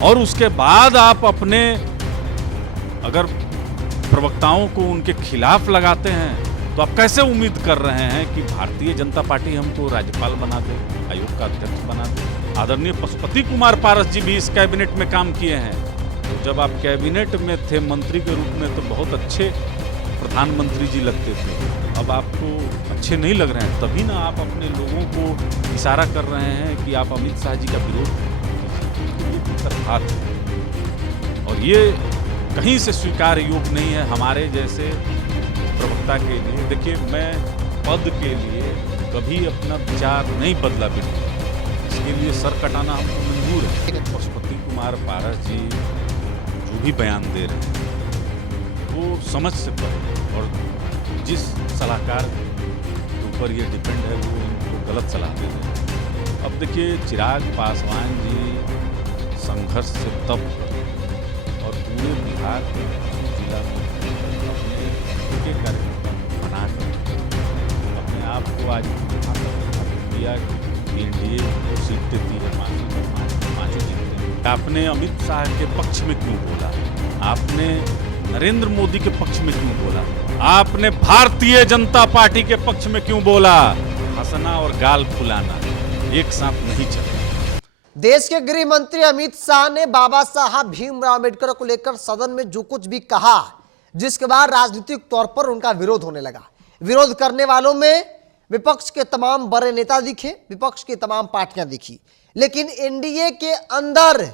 और उसके बाद आप अपने अगर प्रवक्ताओं को उनके खिलाफ लगाते हैं तो आप कैसे उम्मीद कर रहे हैं कि भारतीय जनता पार्टी हमको राज्यपाल बना दे, आयोग का अध्यक्ष बना दे। आदरणीय पशुपति कुमार पारस जी भी इस कैबिनेट में काम किए हैं। तो जब आप कैबिनेट में थे मंत्री के रूप में तो बहुत अच्छे प्रधानमंत्री जी लगते थे, अब आपको अच्छे नहीं लग रहे हैं, तभी ना आप अपने लोगों को इशारा कर रहे हैं कि आप अमित शाह जी का विरोध बात है। और ये कहीं से स्वीकार योग्य नहीं है हमारे जैसे प्रवक्ता के लिए। देखिए, मैं पद के लिए कभी अपना विचार नहीं बदला, बिल्कुल इसके लिए सर कटाना हमको मंजूर है। पशुपति कुमार पारस जी जो भी बयान दे रहे हैं वो समझ से परे, और जिस सलाहकार के ऊपर ये डिपेंड है वो इनको गलत सलाह दे रहे हैं। अब देखिए, चिराग पासवान जी संघर्ष से तब और पूरे बिहार के जिला में अपने कार्यकर्ता बनाकर अपने आप को आज दिया कि एनडीए को सीट देती है, पांचों जीतते हैं। आपने अमित शाह के पक्ष में क्यों बोला? आपने नरेंद्र मोदी के पक्ष में क्यों बोला? आपने भारतीय जनता पार्टी के पक्ष में क्यों बोला? हंसना और गाल फुलाना एक साथ नहीं चले। देश के गृह मंत्री अमित शाह ने बाबा साहब भीमराव अम्बेडकर को लेकर सदन में जो कुछ भी कहा, जिसके बाद राजनीतिक तौर पर उनका विरोध होने लगा। विरोध करने वालों में विपक्ष के तमाम बड़े नेता दिखे, विपक्ष की तमाम पार्टियां दिखी, लेकिन एनडीए के अंदर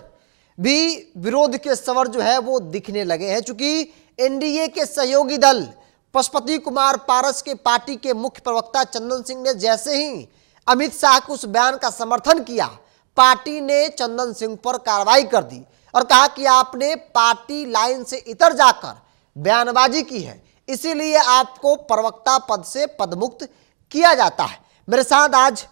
भी विरोध के स्वर जो है वो दिखने लगे हैं। चूंकि एनडीए के सहयोगी दल पशुपति कुमार पारस के पार्टी के मुख्य प्रवक्ता चंदन सिंह ने जैसे ही अमित शाह के उस बयान का समर्थन किया, पार्टी ने चंदन सिंह पर कार्रवाई कर दी और कहा कि आपने पार्टी लाइन से इतर जाकर बयानबाजी की है, इसीलिए आपको प्रवक्ता पद से पदमुक्त किया जाता है। मेरे साथ आज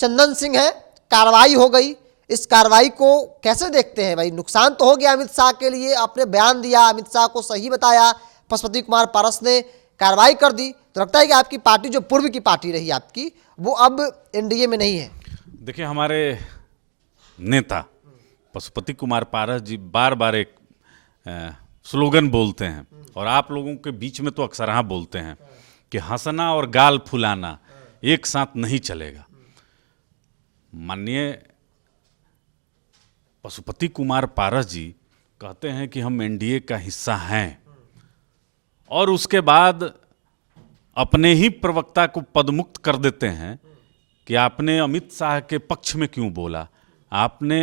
चंदन सिंह है। कार्रवाई हो गई, इस कार्रवाई को कैसे देखते हैं भाई? नुकसान तो हो गया अमित शाह के लिए, आपने बयान दिया, अमित शाह को सही बताया, पशुपति कुमार पारस ने कार्रवाई कर दी, तो लगता है कि आपकी पार्टी जो पूर्व की पार्टी रही आपकी, वो अब एनडीए में नहीं है। देखिए, हमारे नेता पशुपति कुमार पारस जी बार बार एक स्लोगन बोलते हैं और आप लोगों के बीच में तो अक्सर बोलते हैं कि हंसना और गाल फुलाना एक साथ नहीं चलेगा। माननीय पशुपति कुमार पारस जी कहते हैं कि हम एनडीए का हिस्सा हैं और उसके बाद अपने ही प्रवक्ता को पदमुक्त कर देते हैं कि आपने अमित शाह के पक्ष में क्यों बोला, आपने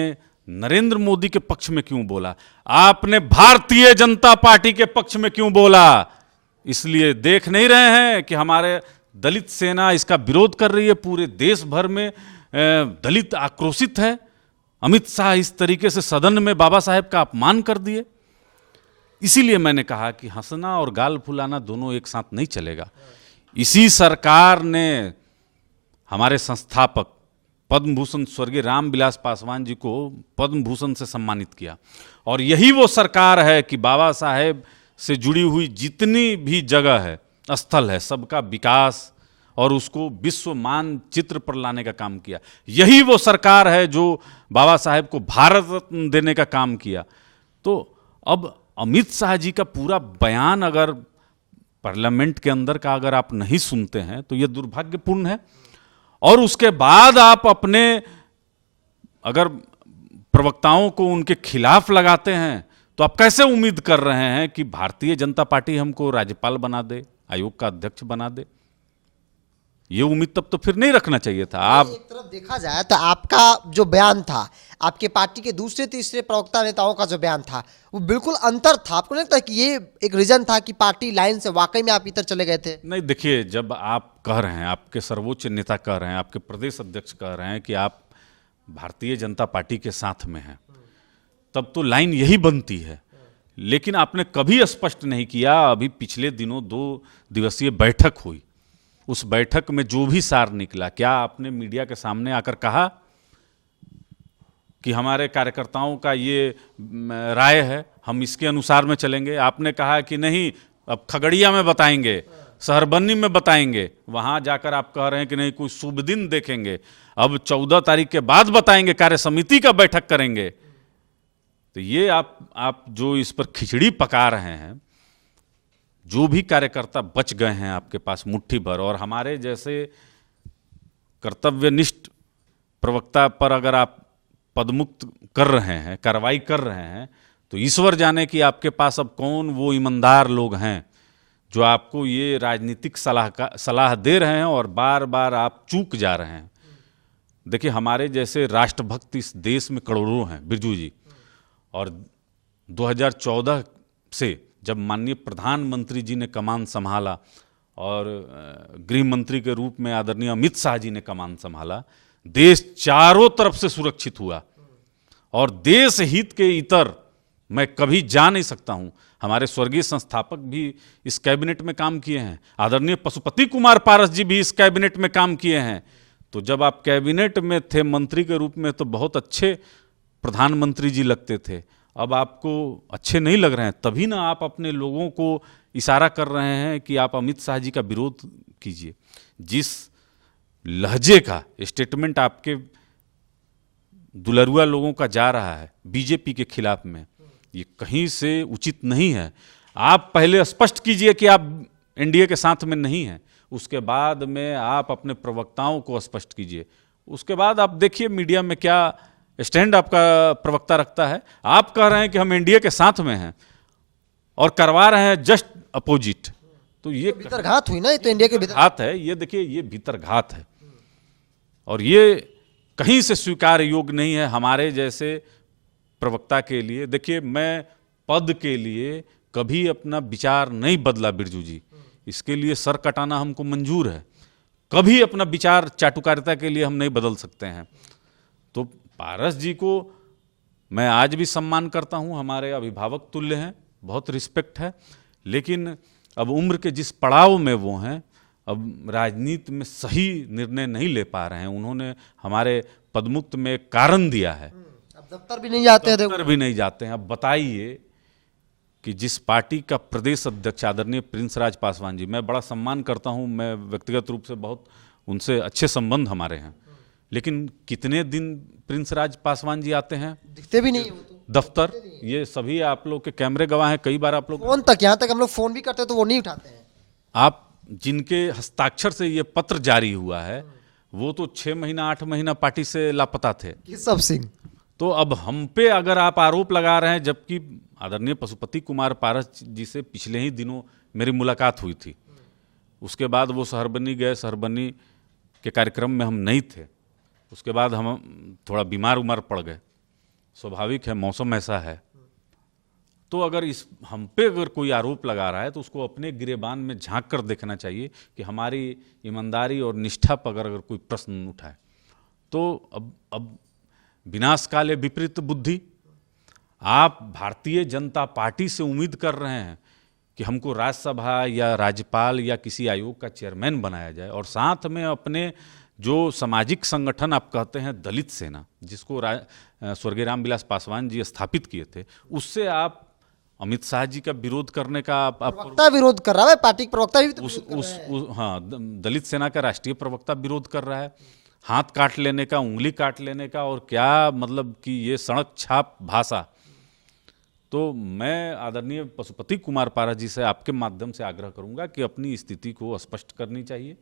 नरेंद्र मोदी के पक्ष में क्यों बोला, आपने भारतीय जनता पार्टी के पक्ष में क्यों बोला। इसलिए देख नहीं रहे हैं कि हमारे दलित सेना इसका विरोध कर रही है, पूरे देश भर में दलित आक्रोशित है। अमित शाह इस तरीके से सदन में बाबा साहेब का अपमान कर दिए। इसीलिए मैंने कहा कि हंसना और गाल फुलाना दोनों एक साथ नहीं चलेगा। इसी सरकार ने हमारे संस्थापक पद्म भूषण स्वर्गीय रामविलास पासवान जी को पद्म भूषण से सम्मानित किया, और यही वो सरकार है कि बाबा साहेब से जुड़ी हुई जितनी भी जगह है, स्थल है, सबका विकास और उसको विश्व मानचित्र पर लाने का काम किया। यही वो सरकार है जो बाबा साहेब को भारत रत्न देने का काम किया। तो अब अमित शाह जी का पूरा बयान अगर पार्लियामेंट के अंदर का अगर आप नहीं सुनते हैं तो यह दुर्भाग्यपूर्ण है। और उसके बाद आप अपने अगर प्रवक्ताओं को उनके खिलाफ लगाते हैं तो आप कैसे उम्मीद कर रहे हैं कि भारतीय जनता पार्टी हमको राज्यपाल बना दे, आयोग का अध्यक्ष बना दे? ये उम्मीद तब तो फिर नहीं रखना चाहिए था। आप एक तरफ देखा जाए तो आपका जो बयान था, आपके पार्टी के दूसरे तीसरे प्रवक्ता नेताओं का जो बयान था, वो बिल्कुल अंतर था। आपको नहीं लगता कि ये एक रीजन था कि पार्टी लाइन से वाकई में आप इधर चले गए थे? नहीं, देखिए, जब आप कह रहे हैं, आपके सर्वोच्च नेता कह रहे हैं, आपके प्रदेश अध्यक्ष कह रहे हैं कि आप भारतीय जनता पार्टी के साथ में हैं, तब तो लाइन यही बनती है। लेकिन आपने कभी स्पष्ट नहीं किया। अभी पिछले दिनों 2 दिवसीय बैठक हुई, उस बैठक में जो भी सार निकला, क्या आपने मीडिया के सामने आकर कहा कि हमारे कार्यकर्ताओं का ये राय है, हम इसके अनुसार में चलेंगे? आपने कहा कि नहीं, अब खगड़िया में बताएंगे, सहरबन्नी में बताएंगे। वहां जाकर आप कह रहे हैं कि नहीं, कोई शुभ दिन देखेंगे, अब 14 तारीख के बाद बताएंगे, कार्य समिति का बैठक करेंगे। तो ये आप जो इस पर खिचड़ी पका रहे हैं, जो भी कार्यकर्ता बच गए हैं आपके पास मुट्ठी भर, और हमारे जैसे कर्तव्यनिष्ठ प्रवक्ता पर अगर आप पदमुक्त कर रहे हैं, कार्रवाई कर रहे हैं, तो ईश्वर जाने कि आपके पास अब कौन वो ईमानदार लोग हैं जो आपको ये राजनीतिक सलाह दे रहे हैं और बार बार आप चूक जा रहे हैं। देखिए, हमारे जैसे राष्ट्रभक्त इस देश में करोड़ों हैं, बिरजू जी, और 2014 से जब माननीय प्रधानमंत्री जी ने कमान संभाला और गृह मंत्री के रूप में आदरणीय अमित शाह जी ने कमान संभाला, देश चारों तरफ से सुरक्षित हुआ। और देश हित के इतर मैं कभी जा नहीं सकता हूं। हमारे स्वर्गीय संस्थापक भी इस कैबिनेट में काम किए हैं, आदरणीय पशुपति कुमार पारस जी भी इस कैबिनेट में काम किए हैं। तो जब आप कैबिनेट में थे मंत्री के रूप में तो बहुत अच्छे प्रधानमंत्री जी लगते थे, अब आपको अच्छे नहीं लग रहे हैं, तभी ना आप अपने लोगों को इशारा कर रहे हैं कि आप अमित शाह जी का विरोध कीजिए। जिस लहजे का स्टेटमेंट आपके दुलरुआ लोगों का जा रहा है बीजेपी के खिलाफ में, ये कहीं से उचित नहीं है। आप पहले स्पष्ट कीजिए कि आप एनडीए के साथ में नहीं हैं, उसके बाद में आप अपने प्रवक्ताओं को स्पष्ट कीजिए, उसके बाद आप देखिए मीडिया में क्या स्टैंड आपका प्रवक्ता रखता है। आप कह रहे हैं कि हम एनडीए के साथ में हैं और करवा रहे हैं जस्ट अपोजिट, तो ये भीतरघात हुई ना, ये तो इंडिया के भीतरघात है। ये देखिए, ये भीतरघात है और ये कहीं से स्वीकार योग्य नहीं है हमारे जैसे प्रवक्ता के लिए। देखिए, मैं पद के लिए कभी अपना विचार नहीं बदला बिरजू जी, इसके लिए सर कटाना हमको मंजूर है। कभी अपना विचार चाटुकारिता के लिए हम नहीं बदल सकते हैं। तो पारस जी को मैं आज भी सम्मान करता हूं, हमारे अभिभावक तुल्य हैं, बहुत रिस्पेक्ट है, लेकिन अब उम्र के जिस पड़ाव में वो हैं, अब राजनीति में सही निर्णय नहीं ले पा रहे हैं। उन्होंने हमारे पदमुक्त में एक कारण दिया है, अब दफ्तर भी नहीं जाते हैं, दफ्तर भी नहीं जाते हैं। अब बताइए कि जिस पार्टी का प्रदेश अध्यक्ष आदरणीय प्रिंस राज पासवान जी, मैं बड़ा सम्मान करता हूं, मैं व्यक्तिगत रूप से बहुत उनसे अच्छे संबंध हमारे हैं, लेकिन कितने दिन प्रिंस राज पासवान जी आते हैं? दिखते भी नहीं दफ्तर। ये सभी आप लोग के कैमरे गवाह हैं, कई बार आप लोग फोन तक, यहाँ तक हम लोग फोन भी करते हैं तो वो नहीं उठाते हैं। आप जिनके हस्ताक्षर से ये पत्र जारी हुआ है वो तो 6 महीना 8 महीना पार्टी से लापता थे। केशव सिंह, तो अब हम पे अगर आप आरोप लगा रहे हैं, जबकि आदरणीय पशुपति कुमार पारस जी से पिछले ही दिनों मेरी मुलाकात हुई थी, उसके बाद वो सहरबनी गए, सहरबनी के कार्यक्रम में हम नहीं थे, उसके बाद हम थोड़ा बीमार उमार पड़ गए, स्वाभाविक है, मौसम ऐसा है। तो अगर इस हम पे अगर कोई आरोप लगा रहा है तो उसको अपने गिरेबान में झांक कर देखना चाहिए कि हमारी ईमानदारी और निष्ठा पर अगर कोई प्रश्न उठाए तो अब विनाश काले विपरीत बुद्धि। आप भारतीय जनता पार्टी से उम्मीद कर रहे हैं कि हमको राज्यसभा या राज्यपाल या किसी आयोग का चेयरमैन बनाया जाए, और साथ में अपने जो सामाजिक संगठन आप कहते हैं दलित सेना, जिसको स्वर्गीय रामविलास पासवान जी स्थापित किए थे, उससे आप अमित शाह जी का विरोध करने का प्रवक्ता विरोध कर रहा है, पार्टी प्रवक्ता भी तो हाँ, दलित सेना का राष्ट्रीय प्रवक्ता विरोध कर रहा है। हाथ काट लेने का, उंगली काट लेने का, और क्या मतलब कि ये सड़क छाप भाषा। तो मैं आदरणीय पशुपति कुमार पारस जी से आपके माध्यम से आग्रह करूंगा कि अपनी स्थिति को स्पष्ट करनी चाहिए,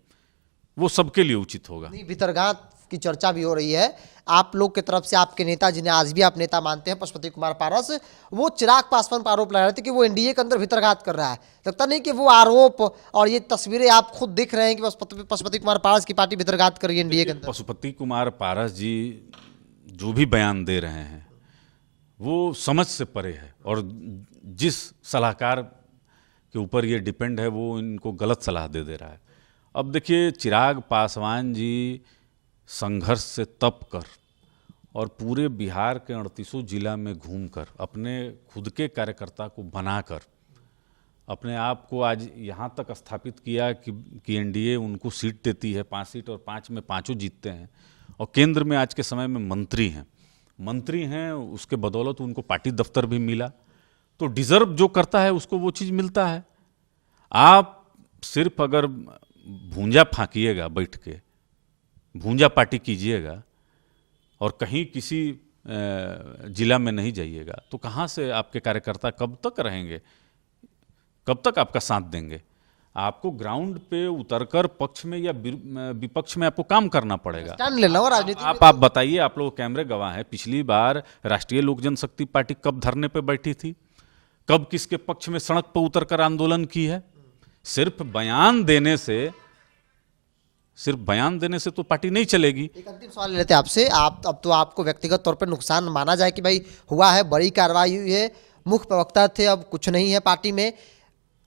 वो सबके लिए उचित होगा। नहीं, भीतरघात की चर्चा भी हो रही है आप लोग की तरफ से। आपके नेता, जिन्हें आज भी आप नेता मानते हैं, पशुपति कुमार पारस, वो चिराग पासवान पर आरोप लगा रहे थे कि वो एनडीए के अंदर भीतरघात कर रहा है। लगता नहीं कि वो आरोप और ये तस्वीरें आप खुद दिख रहे हैं कि पशुपति कुमार पारस की पार्टी भीतरघात कर रही है एनडीए के अंदर? पशुपति कुमार पारस जी जो भी बयान दे रहे हैं वो समझ से परे है, और जिस सलाहकार के ऊपर ये डिपेंड है वो इनको गलत सलाह दे रहा है। अब देखिए, चिराग पासवान जी संघर्ष से तप कर और पूरे बिहार के 38 जिला में घूमकर अपने खुद के कार्यकर्ता को बनाकर अपने आप को आज यहाँ तक स्थापित किया कि एनडीए उनको सीट देती है, 5 सीट, और 5 में 5 जीतते हैं, और केंद्र में आज के समय में मंत्री हैं, उसके बदौलत उनको पार्टी दफ्तर भी मिला। तो डिजर्व जो करता है उसको वो चीज़ मिलता है। आप सिर्फ अगर भूंजा फाँकिएगा, बैठ के भूंजा पार्टी कीजिएगा और कहीं किसी जिला में नहीं जाइएगा तो कहाँ से आपके कार्यकर्ता कब तक रहेंगे, कब तक आपका साथ देंगे? आपको ग्राउंड पे उतरकर पक्ष में या विपक्ष में आपको काम करना पड़ेगा। स्टैंड लेना हो राजनीति में। आप बताइए, आप लोग कैमरे गवाह हैं, पिछली बार राष्ट्रीय लोक जनशक्ति पार्टी कब धरने पे बैठी थी, कब किसके पक्ष में सड़क पर उतरकर आंदोलन की है? सिर्फ बयान देने से तो पार्टी नहीं चलेगी। एक अंतिम सवाल लेते हैं आपसे। आप अब तो आपको व्यक्तिगत तौर पर नुकसान माना जाए कि भाई हुआ है, बड़ी कार्रवाई हुई है, मुख्य प्रवक्ता थे, अब कुछ नहीं है पार्टी में,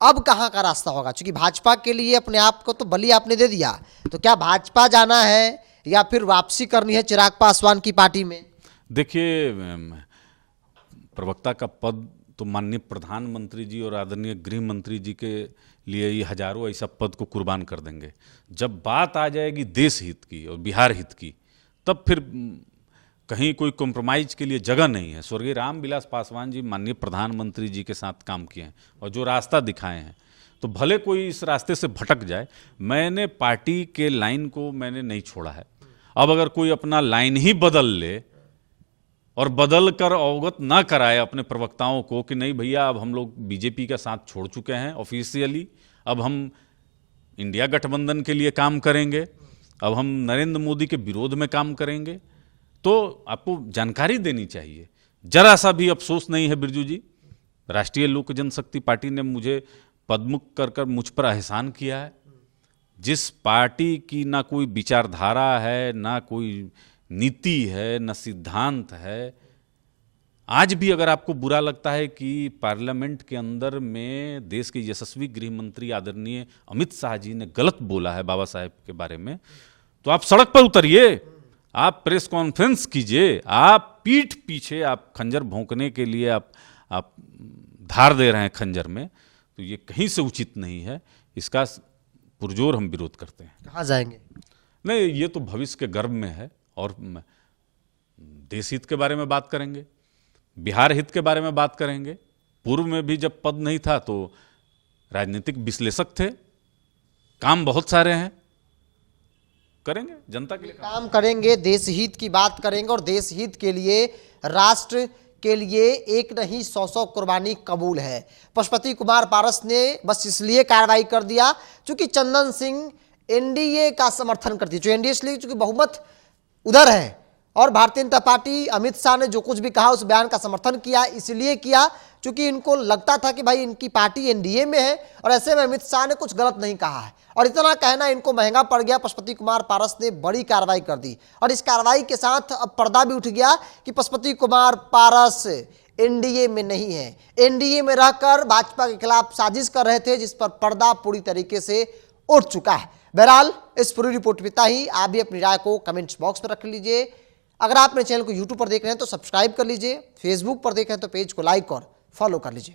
अब कहाँ का रास्ता होगा? क्योंकि भाजपा के लिए अपने आप को तो बलि आपने दे दिया, तो क्या भाजपा जाना है या फिर वापसी करनी है चिराग पासवान की पार्टी में? देखिए, प्रवक्ता का पद तो माननीय प्रधानमंत्री जी और आदरणीय गृह मंत्री जी के लिए ये हजारों ऐसा पद को कुर्बान कर देंगे। जब बात आ जाएगी देश हित की और बिहार हित की, तब फिर कहीं कोई कॉम्प्रोमाइज के लिए जगह नहीं है। स्वर्गीय रामविलास पासवान जी माननीय प्रधानमंत्री जी के साथ काम किए हैं और जो रास्ता दिखाए हैं, तो भले कोई इस रास्ते से भटक जाए, मैंने पार्टी के लाइन को मैंने नहीं छोड़ा है। अब अगर कोई अपना लाइन ही बदल ले और बदल कर अवगत ना कराए अपने प्रवक्ताओं को कि नहीं भैया अब हम लोग बीजेपी का साथ छोड़ चुके हैं ऑफिशियली, अब हम इंडिया गठबंधन के लिए काम करेंगे, अब हम नरेंद्र मोदी के विरोध में काम करेंगे, तो आपको जानकारी देनी चाहिए। जरा सा भी अफसोस नहीं है बिरजू जी, राष्ट्रीय लोक जनशक्ति पार्टी ने मुझे पदमुक्त कर कर मुझ पर एहसान किया है। जिस पार्टी की ना कोई विचारधारा है, ना कोई नीति है, ना सिद्धांत है, आज भी अगर आपको बुरा लगता है कि पार्लियामेंट के अंदर में देश के यशस्वी गृह मंत्री आदरणीय अमित शाह जी ने गलत बोला है बाबा साहेब के बारे में, तो आप सड़क पर उतरिए, आप प्रेस कॉन्फ्रेंस कीजिए, आप पीठ पीछे आप खंजर भोंकने के लिए आप धार दे रहे हैं खंजर में, तो ये कहीं से उचित नहीं है। इसका पुरजोर हम विरोध करते हैं। कहाँ जाएंगे? नहीं, ये तो भविष्य के गर्भ में है और देश हित के बारे में बात करेंगे, बिहार हित के बारे में बात करेंगे। पूर्व में भी जब पद नहीं था तो राजनीतिक विश्लेषक थे, काम बहुत सारे हैं, करेंगे जनता के लिए काम करेंगे, देश हित की बात करेंगे और देश हित के लिए, राष्ट्र के लिए एक नहीं 100 कुर्बानी कबूल है। पशुपति कुमार पारस ने बस इसलिए कार्रवाई कर दिया क्योंकि चंदन सिंह एनडीए का समर्थन करती है, जो एनडीए इसलिए क्योंकि बहुमत उधर है, और भारतीय जनता पार्टी अमित शाह ने जो कुछ भी कहा उस बयान का समर्थन किया, इसलिए किया क्योंकि इनको लगता था कि भाई इनकी पार्टी एनडीए में है और ऐसे में अमित शाह ने कुछ गलत नहीं कहा है, और इतना कहना इनको महंगा पड़ गया। पशुपति कुमार पारस ने बड़ी कार्रवाई कर दी और इस कार्रवाई के साथ अब पर्दा भी उठ गया कि पशुपति कुमार पारस एनडीए में नहीं है, एनडीए में रहकर भाजपा के खिलाफ साजिश कर रहे थे, जिस पर पर्दा पूरी तरीके से उठ चुका है। बहरहाल इस पूरी रिपोर्ट में इतना ही। आप भी अपनी राय को कमेंट्स बॉक्स में रख लीजिए। अगर आप मेरे चैनल को यूट्यूब पर देख रहे हैं तो सब्सक्राइब कर लीजिए, फेसबुक पर देख रहे हैं तो पेज को लाइक और फॉलो कर लीजिए।